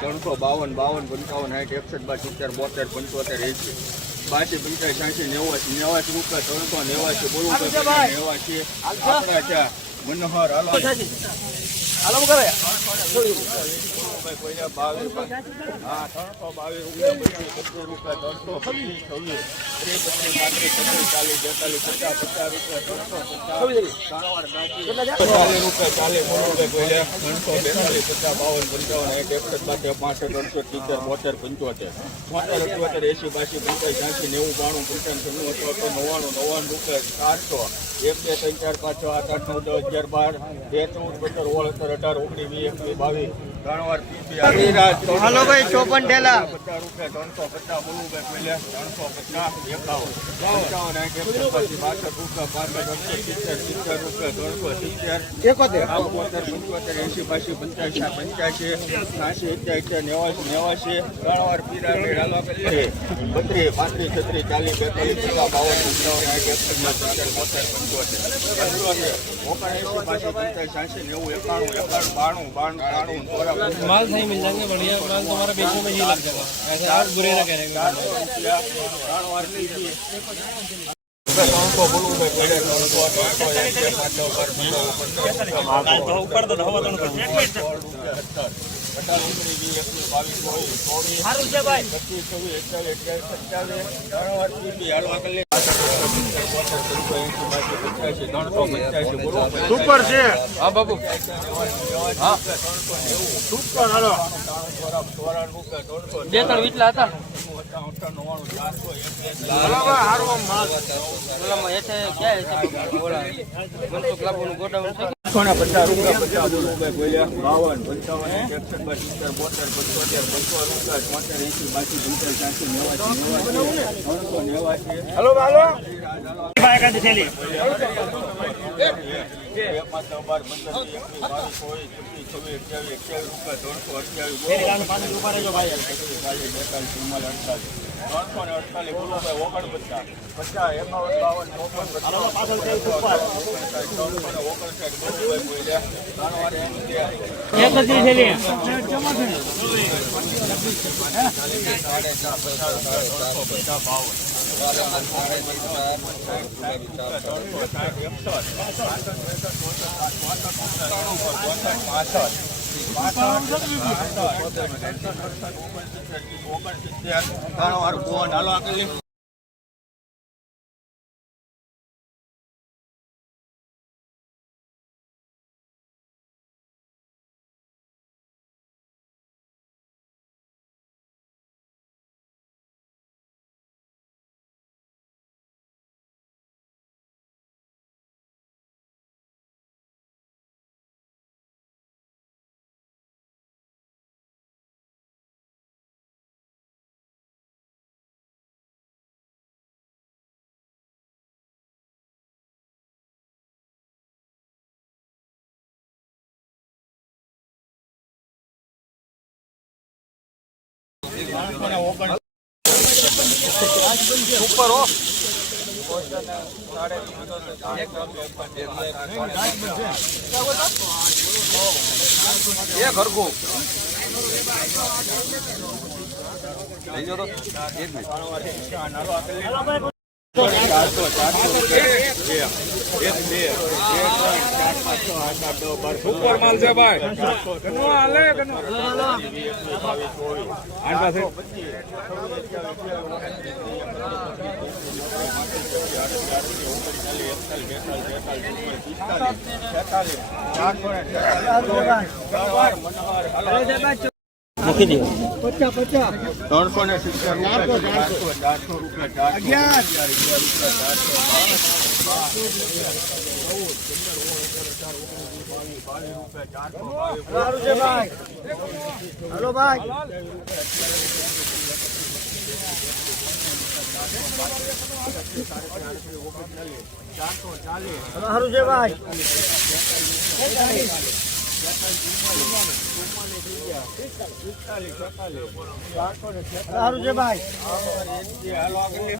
ત્રણસો બાવન બાવન પંચાવન સાઠ એકસઠ બાર સિત્તેર બોતેર પંચોતેર એસી બાસી પંચાસ સાઠી નેવાસી નેવાસી રૂપિયા ત્રણસો નેવાસી બોલવું નેવાસી આપણા મનોહર હાલો હાલો કરે? એસી બાસી પંચાસ છ્યાસી નેવું બાણું અઠ્યોતેર નવ્વાણું નવ્વાણું રૂપિયા ચારસો. એક બે ત્રણ ચાર પાંચ છ આઠ આઠ નવ દસ અગિયાર બાર. બે ચૌદ પંદર ઓળ સત્તર અઢાર ઓગણીસ વીસ એકવીસ બાવીસ હાલો ભાઈ ચોપન ઠેલા ત્રણસો પચાસ બોલવું ભાઈ ત્રણસો પચાસ એકાવન. પછી અડસઠ સિત્તેર સિત્તેર રૂપિયા ત્રણસો સિત્તેર. એકોતેર. પંચોતેર એસી બાસી પંચ્યાસી પંચ્યાસી છ્યાસી અત્યાસી નેવાસી નેવાસી. ત્રણ વાર પિરામિડ હાલો કરીએ બત્રીસ પાંત્રીસ છત્રીસ ચાલીસ બેતાલીસ પચાસ બાવન પંચાવન સાઠ બોતેર પંચોતેર. પંચોતેર. ઓગણએંસી પાછી પંચાસ છ્યાસી નેવું એકાણું એકાણું બાણું બાણું ત્રાણું माल सही मिल जाएंगे बढ़िया माल तुम्हारा बेचने में ही लग जाएगा ऐसे आप बुरे ना करेंगे ऊपर तो धावा तण સુપર છે. હા બાબુ હા. સુપર હાલો. બે ત્રણ વીટલા હતા. હાલો હારો માલ ઓલામાં હેઠે ક્યાં હેઠે? ઓલા મનસુખ લાભોનું ગોડાઉન છે. પચાસ રૂપિયા પચાસ રૂપિયા બોલ્યા બાવન પંચાવન એકસઠ બાર સિત્તેર બોતેર પંચોતેર બસો રૂપિયા છોતેર એસી બાસી પંચાસ સાસી નેવાસી નેવાસી ત્રણસો નેવાસી. હાલો હાલો. ત્રણસો અઠ્યાવીસ બેતાલીસ ચુમ્માલીસ અડતાલીસ. ત્રણસો ને અડતાલીસ બોલો ભાઈ ઓગણપચાસ પચાસ એકાવન બાવન ચોપન ત્રણસો ને ઓગણસાઠ બોલો ભાઈ બોલ્યા ત્રણ વાર એમ થયા. ત્રણ વાર ફોન હાલો આગળ એ ખરખું લઈ જાઓ એક મિનિટ આઠ આઠ સુપર માલ છે ભાઈ મૂકી દો ત્રણસો ને સિત્તેર રૂપિયા ચારસો અગિયાર. અગિયાર છે ભાઈ હાલો ભાઈ ચારસો ને સારું છે ભાઈ.